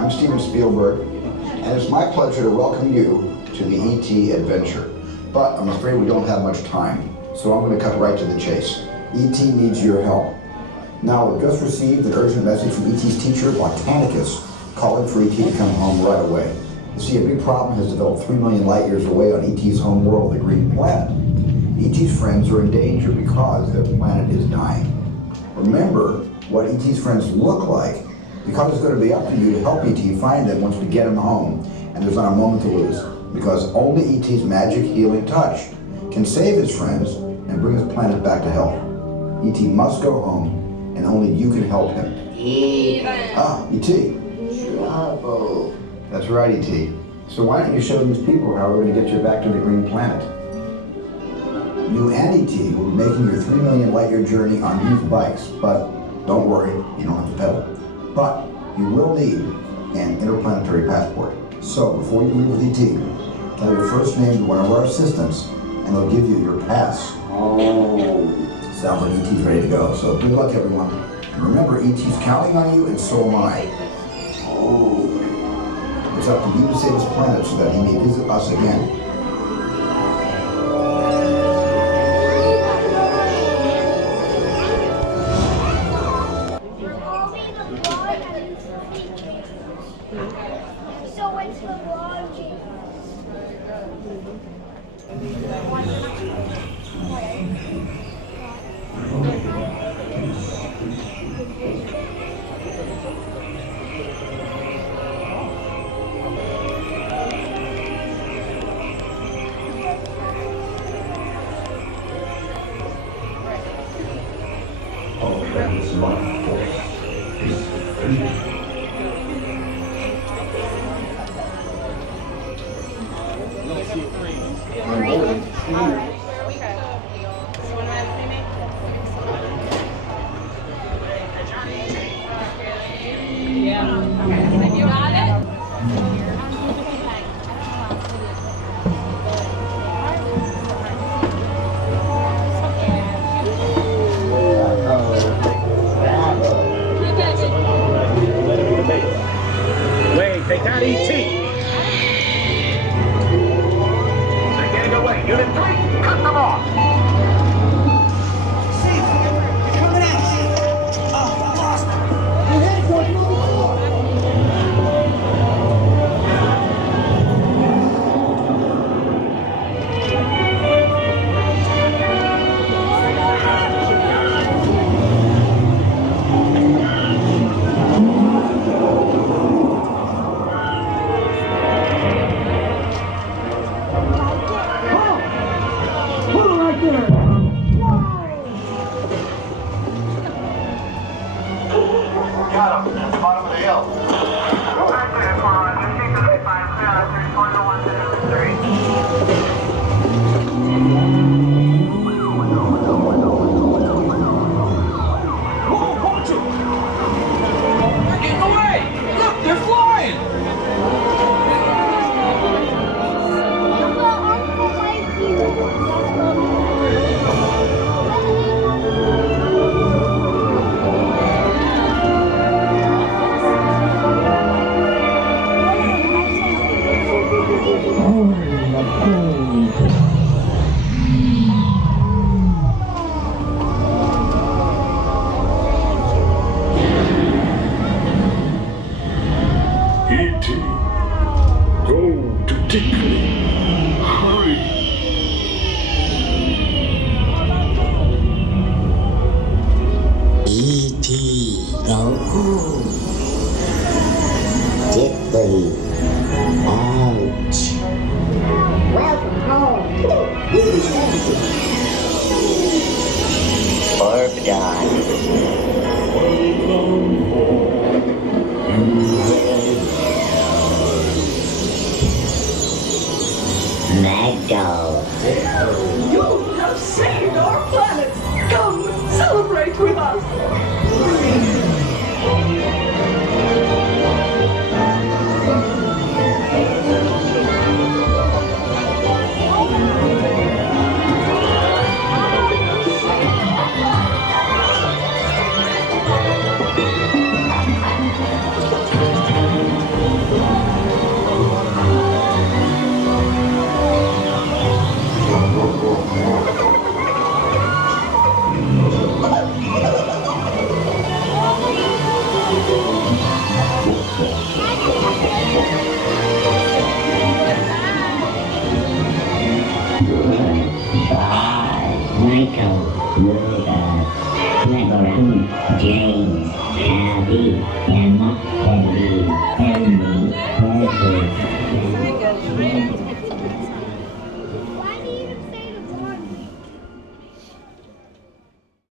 I'm Steven Spielberg, and it's my pleasure to welcome you to the ET adventure. But I'm afraid we don't have much time, so I'm going to cut right to the chase. ET needs your help. Now, we've just received an urgent message from ET's teacher, Botanicus, calling for ET to come home right away. You see, a big problem has developed 3 million light years away on ET's home world, the Green Planet. ET's friends are in danger because their planet is dying. Remember what ET's friends look like, because it's going to be up to you to help ET find them once we get him home, and there's not a moment to lose, because only ET's magic healing touch can save his friends and bring his planet back to health. ET must go home, and only you can help him. ET. Trouble. That's right, ET. So why don't you show these people how we're going to get you back to the Green Planet? You and ET will be making your 3 million light year journey on used bikes, but don't worry, you don't have to pedal. But you will need an interplanetary passport. So before you leave with ET, tell your first name to one of our assistants, and they'll give you your pass. Oh. Sounds like ET's ready to go, so good luck, everyone. And remember, ET's counting on you, and so am I. Oh. It's up to you to save his planet so that he may visit us again. So it's the logic. Oh, heavens, my force is defending. You got it? Wait, they got ET. They're getting away. Unit 3, cut them off. Coming at you! Oh, I lost him! Your head going Got him. At the bottom of the hill. Whoa, watch it! They're getting away! Look, they're flying! E.T. Go to Tickly. Hurry. E.T. Go home. Tickly. Ouch. Welcome home. Barb done. Magdo. You have saved our planet! Come, celebrate with us! Echo. Well,